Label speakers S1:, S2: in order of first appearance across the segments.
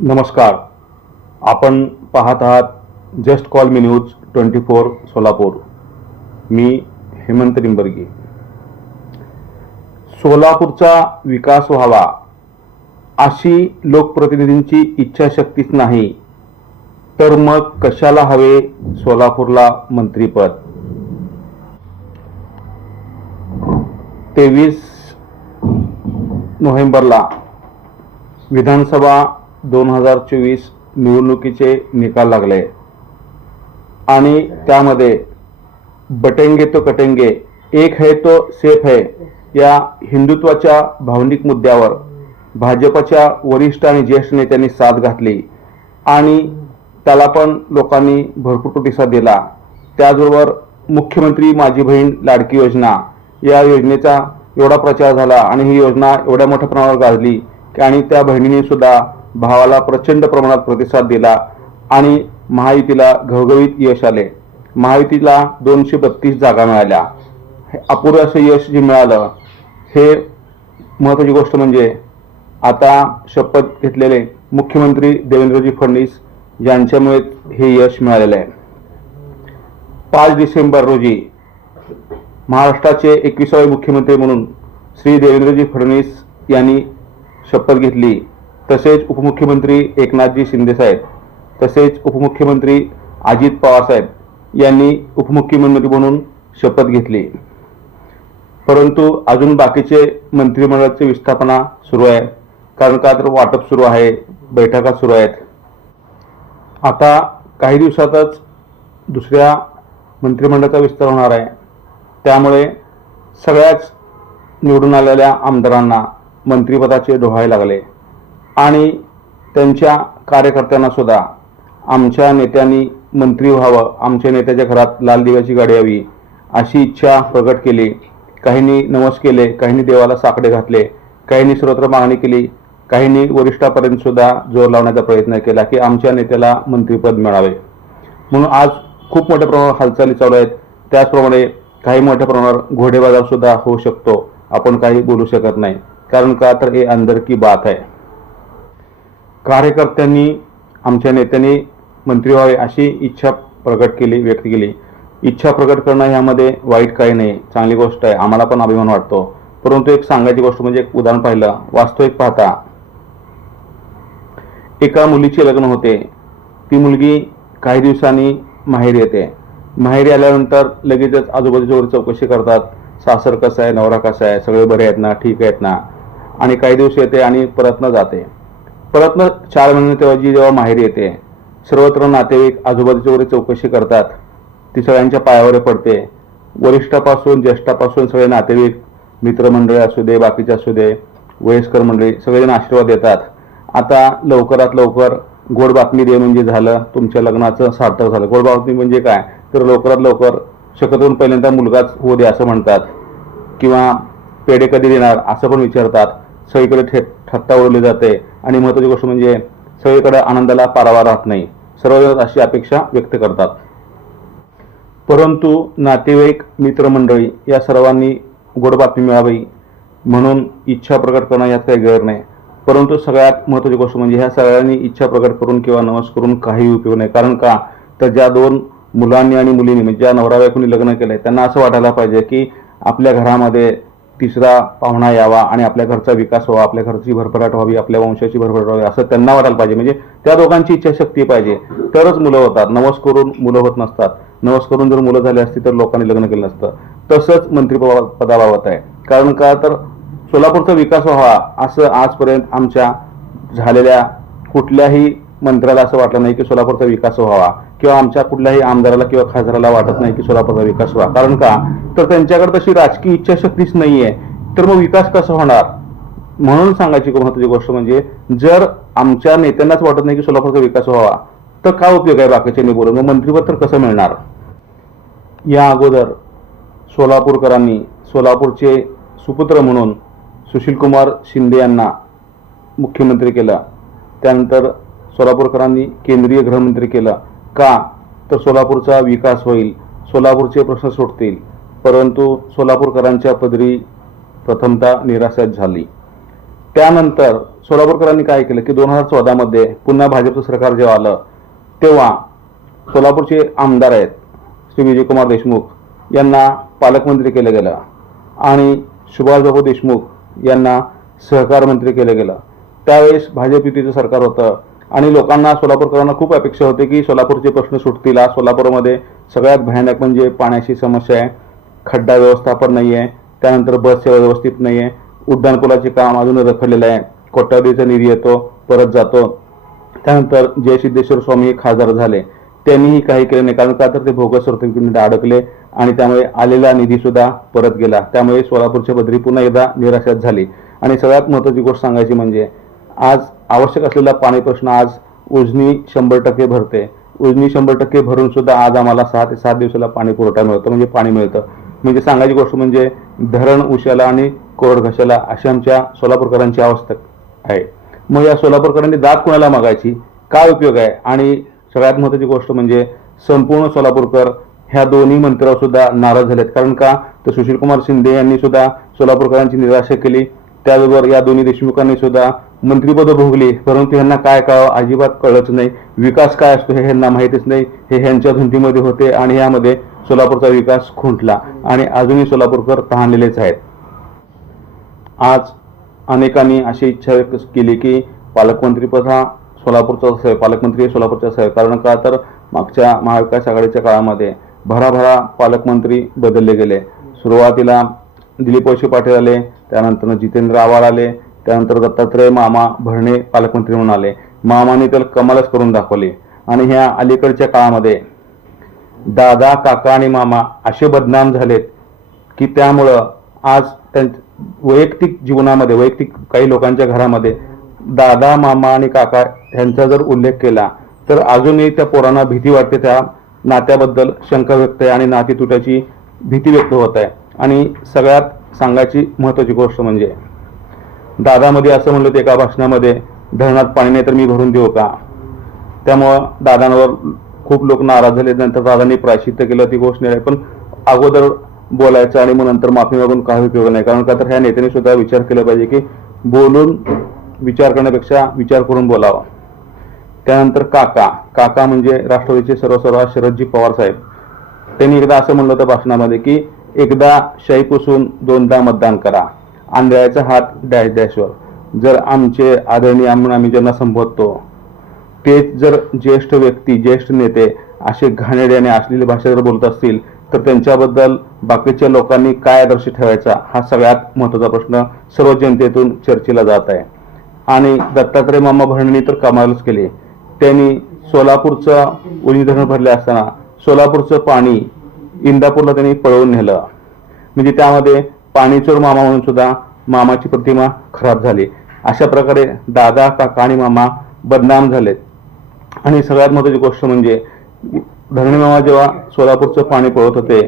S1: नमस्कार. आपण पाहत आहात just call me news twenty four Solapur. मी हेमंत निंबर्गी. सोलापूरचा विकास व्हावा अशी लोकप्रतिनिधींची इच्छाशक्तीच नाही तर मग कशाला हवे सोलापूरला मंत्रीपद? तेवीस नोव्हेंबरला विधानसभा दोन हजार चोवीस निवडणुकीचे निकाल लागले. आणि त्यामध्ये बटेंगे तो कटेंगे एक है तो सेफ है या हिंदुत्वाच्या भावनिक मुद्द्यावर भाजपच्या वरिष्ठ आणि ज्येष्ठ नेत्यांनी साथ घातली आणि त्याला पण लोकांनी भरपूर प्रतिसाद दिला. त्याचबरोबर मुख्यमंत्री माझी बहीण लाडकी योजना या योजनेचा एवढा प्रचार झाला आणि ही योजना एवढ्या मोठ्या प्रमाणावर गाजली की आणि त्या बहिणीने सुद्धा भावाला प्रचंड प्रमाणात प्रतिसाद दिला आणि महायुतीला घवघवीत यश आले. महायुतीला दोनशे बत्तीस जागा मिळाल्या. अपुरं असं यश जे मिळालं हे महत्त्वाची गोष्ट म्हणजे आता शपथ घेतलेले मुख्यमंत्री देवेंद्रजी फडणवीस यांच्यामुळे हे यश मिळालेलं आहे. पाच डिसेंबर रोजी महाराष्ट्राचे एकविसावे मुख्यमंत्री म्हणून श्री देवेंद्रजी फडणवीस यांनी शपथ घेतली. तसेच उपमुख्यमंत्री एकनाथजी शिंदेसाहेब तसेच उपमुख्यमंत्री अजित पवारसाहेब यांनी उपमुख्यमंत्री म्हणून शपथ घेतली. परंतु अजून बाकीचे मंत्रिमंडळाची विस्थापना सुरू आहे. कारण का तर वाटप सुरू आहे बैठका सुरू आहेत. आता काही दिवसातच दुसऱ्या मंत्रिमंडळाचा विस्तार होणार आहे. त्यामुळे सगळ्याच निवडून आलेल्या आमदारांना मंत्रिपदाचे डोहाळे लागले. आणि त्यांच्या कार्यकर्त्यांना सुद्धा आमच्या नेत्यांनी मंत्री व्हावं आमच्या नेत्याच्या घरात लाल दिव्याची गाडी यावी अशी इच्छा प्रकट केली. काहींनी नमस केले काहींनी देवाला साकडे घातले काहींनी सर्वत्र मागणी केली काहींनी वरिष्ठापर्यंत सुद्धा जोर लावण्याचा प्रयत्न केला की आमच्या नेत्याला मंत्रिपद मिळावे. म्हणून आज खूप मोठ्या प्रमाणावर हालचाली चालू आहेत. त्याचप्रमाणे काही मोठ्या प्रमाणावर घोडेबाजार सुद्धा होऊ शकतो. आपण काही बोलू शकत नाही. कारण का? तर हे अंदर की बात आहे. कार्यकर्त्यांनी आमच्या नेत्यांनी मंत्री व्हावे अशी इच्छा प्रकट केली व्यक्त केली. इच्छा प्रकट करणं ह्यामध्ये वाईट काही नाही. चांगली गोष्ट आहे. आम्हाला पण अभिमान वाटतो. परंतु एक सांगायची गोष्ट म्हणजे एक उदाहरण पाहिलं. वास्तविक पाहता एका मुलीचे लग्न होते. ती मुलगी काही दिवसांनी माहेरी येते. माहेरी आल्यानंतर लगेचच आजूबाजूवर चौकशी करतात. सासर कसा आहे? नवरा कसा आहे? सगळे बरे आहेत ना? ठीक आहेत ना? आणि काही दिवस येते आणि परत न जाते. परत न चार महिने तेव्हा जी जेव्हा माहेरी येते सर्वत्र नातेवाईक आजूबाजूच्या वगैरे चौकशी करतात. ती सगळ्यांच्या पायावर पडते. वरिष्ठापासून ज्येष्ठापासून सगळे नातेवाईक मित्रमंडळी असू दे बाकीचे असू दे वयस्कर मंडळी सगळेजण आशीर्वाद देतात. आता लवकरात लवकर गोड बातमी दे म्हणजे झालं तुमच्या लग्नाचं सार्थक झालं. गोड बातमी म्हणजे काय? तर लवकरात लवकर शक्यतोन पहिल्यांदा मुलगाच होऊ दे असं म्हणतात. किंवा पेढे कधी देणार असं पण विचारतात. सगळीकडे ठे ठट्टा उडवली जाते आणि महत्त्वाची गोष्ट म्हणजे सगळीकडे आनंदाला पारावा राहत नाही. सर्वजण अशी अपेक्षा व्यक्त करतात. परंतु नातेवाईक मित्रमंडळी या सर्वांनी गोड बातमी मिळावी म्हणून इच्छा प्रकट करणं यात काही गैर नाही. परंतु सगळ्यात महत्त्वाची गोष्ट म्हणजे ह्या सगळ्यांनी इच्छा प्रकट करून किंवा नवस करून काही उपयोग नाही. कारण का? तर ज्या दोन मुलांनी आणि मुलींनी म्हणजे ज्या नवरा बायकोनी लग्न केलंय त्यांना असं वाटायला पाहिजे की आपल्या घरामध्ये तिसरा पाहुणा यावा आणि आपल्या घरचा विकास व्हावा आपल्या घरची भरभराट व्हावी आपल्या वंशाची भरभराट व्हावी असं त्यांना वाटायला पाहिजे. म्हणजे त्या दोघांची इच्छाशक्ती पाहिजे. तरच मुलं होतात. नवस करून मुलं होत नसतात. नवस करून जर मुलं झाली असती तर लोकांनी लग्न केलं नसतं. तसंच मंत्री पदाबाबत आहे कारण का तर सोलापूरचा विकास व्हावा असं आजपर्यंत आमच्या झालेल्या कुठल्याही मंत्र्याला असं वाटलं नाही की सोलापूरचा विकास व्हावा. किंवा आमच्या कुठल्याही आमदाराला किंवा खासदाराला वाटत नाही की सोलापूरचा विकास व्हावा कारण का? तर त्यांच्याकडे तशी राजकीय इच्छाशक्तीच नाही आहे तर मग विकास कसा होणार? म्हणून सांगायची महत्वाची गोष्ट म्हणजे जर आमच्या नेत्यांनाच वाटत नाही की सोलापूरचा विकास व्हावा तर काय उपयोग आहे बाकीच्यांनी बोलून मग मंत्रिपद तर कसं मिळणार? या अगोदर सोलापूरकरांनी सोलापूरचे सुपुत्र म्हणून सुशीलकुमार शिंदे यांना मुख्यमंत्री केलं. त्यानंतर सोलापूरकरांनी केंद्रीय गृहमंत्री केलं. का? तर सोलापूरचा विकास होईल. सोलापूरचे प्रश्न सुटतील परंतु सोलापूरकरांच्या पदरी प्रथमतः निराशाच झाली. त्यानंतर सोलापूरकरांनी काय केलं की दोन हजार चौदामध्ये पुन्हा भाजपचं सरकार जेव्हा आलं तेव्हा सोलापूरचे आमदार आहेत श्री विजयकुमार देशमुख यांना पालकमंत्री केलं गेलं आणि सुभाषबाबू देशमुख यांना सहकार मंत्री केलं गेलं. त्यावेळेस भाजप युतीचं सरकार होतं. आणि लोकांना सोलापूरकरांना खूप अपेक्षा होती की सोलापूरचे प्रश्न सुटतील. आज सोलापूरमध्ये सगळ्यात भयानक म्हणजे पाण्याची समस्या आहे. खड्डा व्यवस्थापन नाही आहे त्यानंतर बस सेवा व्यवस्थित नाही आहे उड्डाणपुलाचे काम अजून रखडलेलं आहे. कोट्यावधीचा निधी येतो परत जातो. त्यानंतर जय सिद्धेश्वर स्वामी हे खासदार झाले. त्यांनीही काही केलं नाही. कारण का तर ते भोगस सर्टिफिकेट अडकले आणि त्यामुळे आलेला निधी सुद्धा परत गेला. त्यामुळे सोलापूरच्या पदरी पुन्हा एकदा निराशात झाली. आणि सगळ्यात महत्त्वाची गोष्ट सांगायची म्हणजे आज आवश्यक असलेला पाणी प्रश्न आज उजनी शंभर टक्के भरते. उजनी शंभर टक्के भरून सुद्धा आज आम्हाला सहा ते सात दिवसाला पाणी पुरवठा मिळतो म्हणजे पाणी मिळतं. म्हणजे सांगायची गोष्ट म्हणजे धरण उशाला आणि कोरड घशाला अशी आमच्या सोलापूरकरांची अवस्था आहे. मग या सोलापूरकरांनी दात कोणाला मागायची? काय उपयोग आहे? आणि सगळ्यात महत्त्वाची गोष्ट म्हणजे संपूर्ण सोलापूरकर ह्या दोन्ही मंत्र्यावर सुद्धा नाराज झालेत. कारण का? तर सुशीलकुमार शिंदे यांनी सुद्धा सोलापूरकरांची निराशा केली. त्याबरोबर या दोन्ही देशमुखांनी सुद्धा मंत्रीपद भोगली परंतु यांना काय कळावं अजिबात कळत नाही. विकास काय असतो हे ह्यांना माहितीच नाही. हे ह्यांच्या धुंदीमध्ये होते आणि यामध्ये सोलापूरचा विकास खुंटला आणि अजूनही सोलापूरकर तहानलेलेच आहेत. आज अनेकांनी अशी इच्छा व्यक्त केली की पालकमंत्रीपद हा सोलापूरचा असावे पालकमंत्री हे सोलापूरचा असावे कारण का? तर मागच्या महाविकास आघाडीच्या काळामध्ये भराभरा पालकमंत्री बदलले गेले. सुरुवातीला दिलीप वळसे पाटील आले त्यानंतर जितेंद्र आव्हाड आले त्यानंतर दत्तात्रय मामा भरणे पालकमंत्री म्हणून आले. मामाने तर कमालच करून दाखवली. आणि ह्या अलीकडच्या काळामध्ये दादा काका आणि मामा असे बदनाम झालेत की त्यामुळं आज त्यां वैयक्तिक जीवनामध्ये वैयक्तिक काही लोकांच्या घरामध्ये दादा मामा आणि काका ह्यांचा जर उल्लेख केला तर अजूनही त्या पोरांना भीती वाटते त्या नात्याबद्दल शंका व्यक्त आहे आणि नाती तुटाची भीती व्यक्त होत आहे. आणि सगळ्यात सांगायची महत्त्वाची गोष्ट म्हणजे दादामध्ये असं म्हणलं होतं एका भाषणामध्ये धरणात पाणी नाही तर मी भरून देऊ का? त्यामुळं दादांवर खूप लोक नाराज झाले. नंतर दादांनी प्रायश्चित्त केलं ती गोष्ट नाही पण अगोदर बोलायचं आणि मग नंतर माफी मागून काही उपयोग नाही. कारण का तर ह्या नेत्याने सुद्धा विचार केला पाहिजे की बोलून विचार करण्यापेक्षा विचार करून बोलावा. त्यानंतर काका काका म्हणजे राष्ट्रवादीचे सर्वसर्वा शरदजी पवार साहेब. त्यांनी एकदा असं म्हणलं होतं भाषणामध्ये की एकदा शाई पुसून दोनदा मतदान करा. आंधळ्याचा हात डॅश डॅशवर. जर आमचे आदरणीय म्हणून आम्ही ज्यांना संबोधतो तेच जर ज्येष्ठ व्यक्ती ज्येष्ठ नेते असे घाणेरडे आणि भाषा जर बोलत असतील तर त्यांच्याबद्दल बाकीच्या लोकांनी काय आदर्श ठेवायचा हा सगळ्यात महत्त्वाचा प्रश्न सर्व जनतेतून चर्चेला जात आहे. आणि दत्तात्रय मामा भरणी तर कमालच केली. त्यांनी सोलापूरचं उजनी धरण भरले असताना सोलापूरचं पाणी इंदापूरला त्यांनी पळवून नेलं. म्हणजे त्यामध्ये पाणीचोर मामा म्हणून सुद्धा मामाची प्रतिमा खराब झाली. अशा प्रकारे दादा काका आणि मामा बदनाम झालेत आणि सगळ्यात महत्त्वाची गोष्ट म्हणजे धरणी मामा जेव्हा सोलापूरचं पाणी पळत होते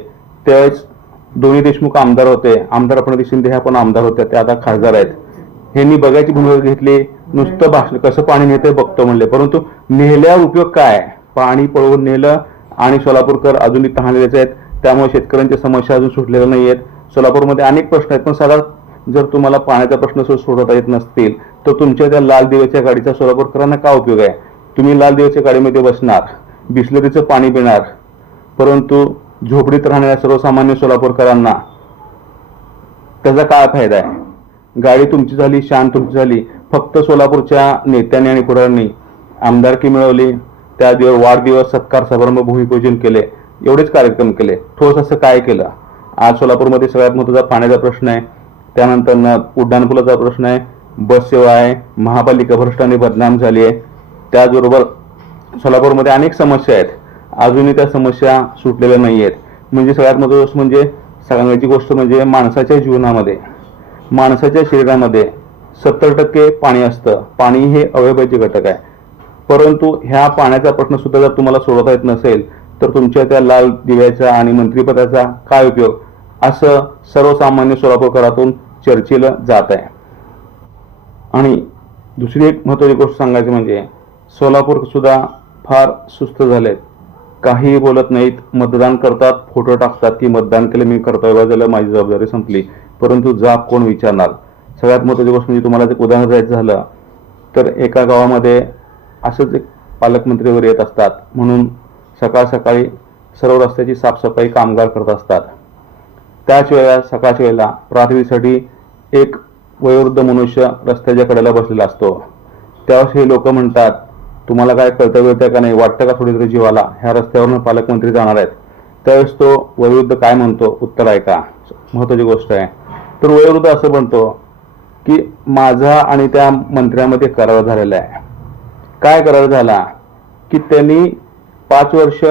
S1: त्यावेळेस दोन्ही देशमुख आमदार होते. आमदार प्रणिती शिंदे ह्या पण आमदार होत्या त्या आता खासदार आहेत. ह्यांनी बघायची भूमिका घेतली नुसतं भाषण कसं पाणी नेते बघतो म्हणले. परंतु नेल्या उपयोग काय? पाणी पळवून नेलं आणि सोलापूरकर अजूनही तहानलेलेच आहेत. त्यामुळे शेतकऱ्यांच्या समस्या अजून सुटलेल्या नाही आहेत सोलापूरमध्ये अनेक प्रश्न आहेत पण साधा जर तुम्हाला पाण्याचा प्रश्न सोडवता येत नसतील तर तुमच्या त्या लाल दिव्याच्या गाडीचा सोलापूरकरांना का उपयोग आहे. तुम्ही लाल दिव्याच्या गाडीमध्ये बसणार बिस्लरीचं पाणी पिणार परंतु झोपडीत राहणाऱ्या सर्वसामान्य सोलापूरकरांना त्याचा काय फायदा आहे? गाडी तुमची झाली शान तुमची झाली फक्त सोलापूरच्या नेत्यांनी आणि पुढाऱ्यांनी आमदारकी मिळवली त्या दिवस वाढदिवस सत्कार समारंभ भूमिपूजन केले एवढेच कार्यक्रम केले. ठोस असं काय केलं? आज सोलापूरमध्ये सगळ्यात महत्त्वाचा पाण्याचा प्रश्न आहे. त्यानंतर न उड्डाणपुलाचा प्रश्न आहे बस सेवा आहे महापालिका भ्रष्टाने बदनाम झाली आहे. त्याचबरोबर सोलापूरमध्ये अनेक समस्या आहेत. अजूनही त्या समस्या सुटलेल्या नाही आहेत म्हणजे सगळ्यात महत्त्वाची म्हणजे सांगायची गोष्ट म्हणजे माणसाच्या जीवनामध्ये. माणसाच्या शरीरामध्ये सत्तर टक्के पाणी असतं. पाणी हे अवयवाचे घटक आहे. परंतु ह्या पाण्याचा प्रश्नसुद्धा जर तुम्हाला सोडवता येत नसेल तर तुमच्या त्या लाल दिव्याचा आणि मंत्रिपदाचा काय उपयोग? असं सर्वसामान्य सोलापूरकरातून चर्चेला जात आहे. आणि दुसरी एक महत्त्वाची गोष्ट सांगायची म्हणजे सोलापूरसुद्धा फार सुस्त झालेत. काहीही बोलत नाहीत मतदान करतात फोटो टाकतात की मतदान केलं मी कर्तव्य झालं माझी जबाबदारी संपली. परंतु जाब कोण विचारणार? सगळ्यात महत्त्वाची गोष्ट म्हणजे तुम्हाला एक उदाहरण द्यायचं झालं तर एका गावामध्ये असंच एक पालकमंत्रीवर येत असतात. म्हणून सकाळ सकाळी सर्व रस्त्याची साफसफाई कामगार करत असतात. त्याच वेळेला सकाळच्या वेळेला प्रार्थनेसाठी एक वयोवृद्ध मनुष्य रस्त्याच्या कडेला बसलेला असतो. त्यावेळेस हे लोक म्हणतात तुम्हाला काय कर्तव्य होतं का नाही? वाटतं का थोडी तरी जीवाला? ह्या रस्त्यावरून पालकमंत्री जाणार आहेत. त्यावेळेस तो वयोवृद्ध काय म्हणतो? उत्तर आहे का महत्वाची गोष्ट आहे. तर वयोवृद्ध असं म्हणतो की माझा आणि त्या मंत्र्यामध्ये करार झालेला आहे. काय करार झाला? की त्यांनी पाच वर्ष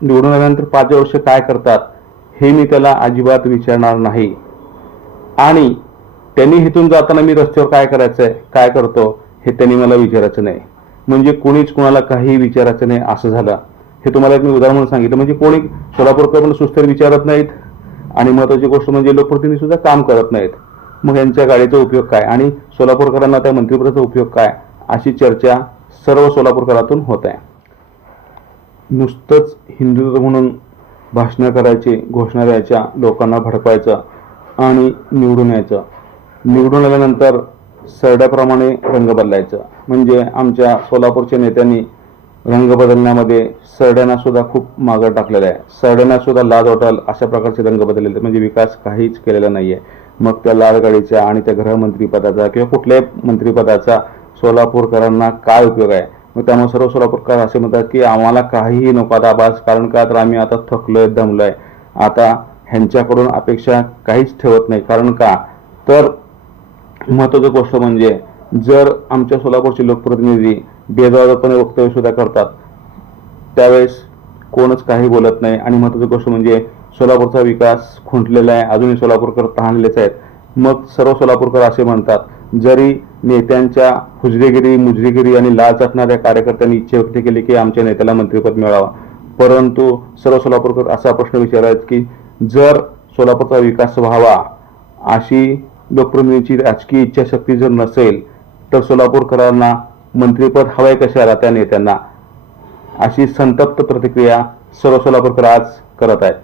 S1: निवडून आल्यानंतर पाच वर्ष काय करतात? हे मी त्याला अजिबात विचारणार नाही. आणि त्यांनी इथून जाताना मी रस्त्यावर काय करायचं आहे काय करतो हे त्यांनी मला विचारायचं नाही. म्हणजे कोणीच कोणाला काही विचारायचं नाही असं झालं. हे तुम्हाला एक मी उदाहरण म्हणून सांगितलं. म्हणजे कोणी सोलापूरकर पण सुस्तर विचारत नाहीत आणि महत्वाची गोष्ट म्हणजे लोकप्रतिनिधी सुद्धा काम करत नाहीत. मग यांच्या गाडीचा उपयोग काय? आणि सोलापूरकरांना त्या मंत्रिपदाचा उपयोग काय? अशी चर्चा सर्व सोलापूरकरातून होत आहे. नुसतंच हिंदुत्व म्हणून भाषणं करायची घोषणा द्यायच्या लोकांना भडकवायचं आणि निवडून यायचं. निवडून आल्यानंतर सरड्याप्रमाणे रंग बदलायचं. म्हणजे आमच्या सोलापूरच्या नेत्यांनी रंग बदलण्यामध्ये सरड्यांना सुद्धा खूप मागं टाकलेलं आहे सरड्यांना सुद्धा लाज वाटाल अशा प्रकारचे रंग बदललेले म्हणजे विकास काहीच केलेला नाही आहे मग त्या लालगाडीच्या आणि त्या गृहमंत्रीपदाचा किंवा कुठल्याही मंत्रिपदाचा सोलापूरकरांना काय उपयोग आहे? मग त्यामुळे सर्व सोलापूरकर असे म्हणतात की आम्हाला काहीही नको. आता आभास कारण का? तर आम्ही आता थकलोय दमलोय. आता ह्यांच्याकडून अपेक्षा काहीच ठेवत नाही. कारण का? तर महत्वाची गोष्ट म्हणजे जर आमच्या सोलापूरचे लोकप्रतिनिधी बेजबाबदारपणे वक्तव्य सुद्धा करतात त्यावेळेस कोणच काही बोलत नाही. आणि महत्वाची गोष्ट म्हणजे सोलापूरचा विकास खुंटलेला आहे. अजूनही सोलापूरकर तहानलेच आहेत. मग सर्व सोलापूरकर असे म्हणतात जरी नेत्यांच्या हुजरेगिरी मुजरेगिरी आणि लाच असणाऱ्या कार्यकर्त्यांनी इच्छा व्यक्त केली की आमच्या नेत्याला मंत्रिपद मिळावा. परंतु सर्व सोलापूरकर असा प्रश्न विचारायत की जर सोलापूरचा विकास व्हावा अशी लोकप्रतिनिधीची राजकीय इच्छाशक्ती जर नसेल तर सोलापूरकरांना मंत्रिपद हवंय कशाला त्या नेत्यांना? अशी संतप्त प्रतिक्रिया सर्व सोलापूरकर आज करत आहेत.